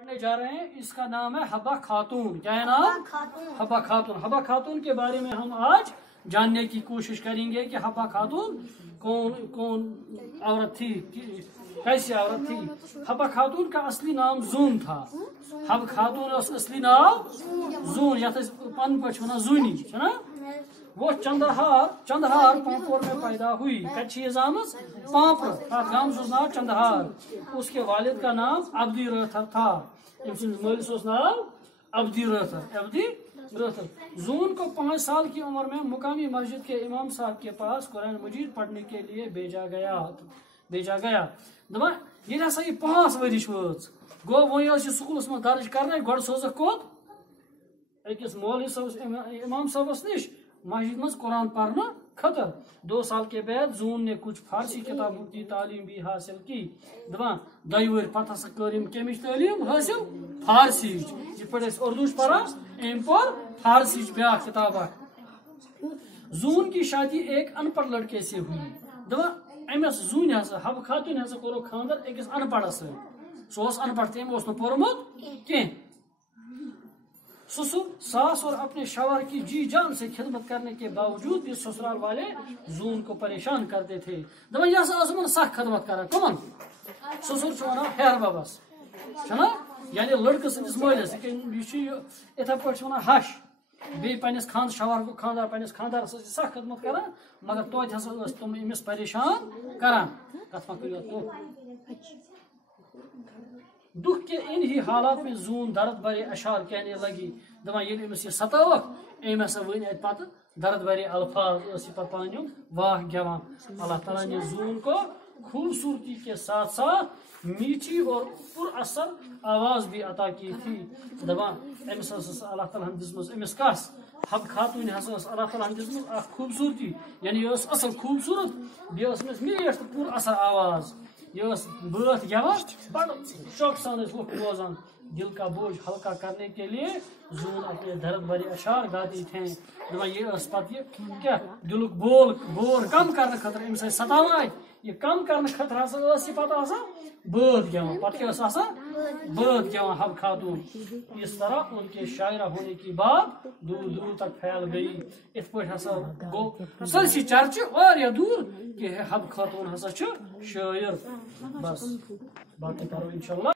पढ़ने जा रहे हैं, इसका नाम है हब्बा खातून। क्या है नाम? हब्बा खातून। हब्बा खातून के बारे में हम आज जानने की कोशिश करेंगे कि हब्बा खातून कौन कौन औरत थी, कैसी औरत थी। हब्बा खातून का असली नाम जून था। हब्बा खातून असली नाम जून, या पन पे जूनी है ना। वो चंदहार पांपोर में पैदा हुई। कच्चीजामस पांपर गांव नाम चंदहार। उसके वालिद का नाम अब्दी रथर था। मलिस नाम अब्दी रथर। जून को 5 साल की उम्र में मुकामी मस्जिद के इमाम साहब के पास कुरान मजीद पढ़ने के लिए भेजा गया। दपा ये 5 वरिश वच गो वो स्कूल में दर्ज कर गो सोज कोत अकिस मौलवी साहब इमाम साहबस निश मस्जिद में कुरान पढ़ने खतर। 2 साल के बाद जून ने कुछ फारसी किताबों की तालीम भी हासिल की। दपान 2 वर पत कम कमिच तालीम हासिल फारसी पे उर्दू पढ़ा अम पर फारसी ब्या किताब। जून की शादी एक अनपढ़ लड़के से हुई। दपान अमस जून हब खातून कोर खानदर अकिस अनपढ़ सह अनपढ़ तम पोर्मुत कह। ससुर सास और अपने शौहर की जी जान से खिदमत करने के बावजूद भी ससुराल वाले जून को परेशान करते थे। दपन यह सख खिदमत कर कमन ससुर वन हेर बाबस ना, यानी लड़के सस मलिस इथे पे वन हश बे पस शौहर को खानदार पस खानदार सख खिदमत कर, मगर तो तुम अमिस परेशान करान। कथ मा करियो तो दुख के इन ही हालात में जून दर्द भरे अशार कहने लगी। दपा ये सतावक अम हसा वन अत दर्द भरे अल्फाज पानी वाह गवान। अल्लाह ताला ने जून को खूबसूरती के साथ साथ मीठी और पुरअसर आवाज भी अता की थी। दपा अल्लाह ताला दिस कस हब खातून अल्लाह ताला दिस खूबसूरती, यानी यह असल खूबसूरत बेस मीठ तो पुरअसर आवाज। यह बात गवान बड़ शौक सान रोजान। दिल का बोझ हल्का करने के लिए जून अपने दर्द भरे अशार गाती थे। दपा ये क्या दिलुक बोर कम करने खतर अम सतावन ये कम करने खतर पता बात गवान। पे क्या बात गवान हब खातून। इस तरह उनके शायरा होने की बात दूर दूर तक फैल गई। इत पे गो सलसी चर्च और दूर कि हब खातून हसा शायर। बस बातें करो इंशाल्लाह।